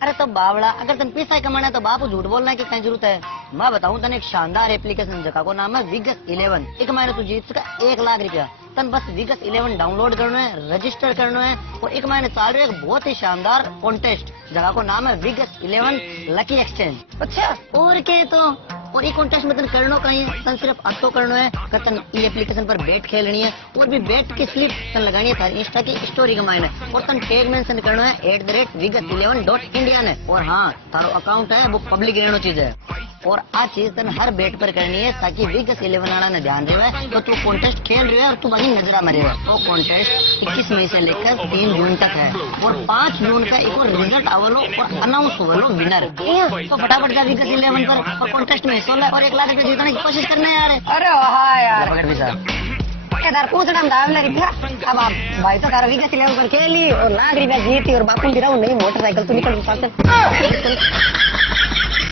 अरे तो बावड़ा, अगर तुम पैसा कमाना है तो बापू झूठ बोलना है कि कहीं जरूरत है। मैं बताऊं तने एक शानदार एप्लीकेशन जगह को नाम है विगस 11। एक महीने तू जीत सका 1 लाख रुपया। तन बस विगस 11 डाउनलोड करना है, रजिस्टर करना है और एक महीने चाल रही है एक बहुत ही शानदार कॉन्टेस्ट जगह को नाम है विगस 11 लकी एक्सचेंज। अच्छा और क्या है तो और ये कॉन्टेस्ट में तन करनो कहीं है, तन सिर्फ अतो करनो है कि तन ये एप्लीकेशन पर बैट खेलनी है और भी बैट की स्लिप तन लगानी है थारी इंस्टा की स्टोरी के मायने और तन टैग मेंशन करनो है @vigas11.india ने। और हाँ, तारो अकाउंट है वो पब्लिक रहनो चीज है और आ चीज तन हर बैट पर करनी है ताकि विगस 11 आना ने ध्यान रहे तो तू कॉन्टेस्ट खेल रहे है और तू बाकी नजरा मरे है। वो कॉन्टेस्ट 21 मई से लेकर 3 जून तक है और 5 जून का एक और रिजल्ट आवलो और अनाउंस होलो विनर। तो फटाफट जा विगस 11 पर और कॉन्टेस्ट में हिस्सा ले और 1 लाख रुपए जीतने की कोशिश करना है यार। अरे वाह यार, पकड़ भी साहब केदार पूछना दावला रुपया। अब आप भाई तो तारा विगस 11 पर खेली और लाख रुपया जीती और बापू गिराऊ नहीं मोटरसाइकिल तू निकल पास।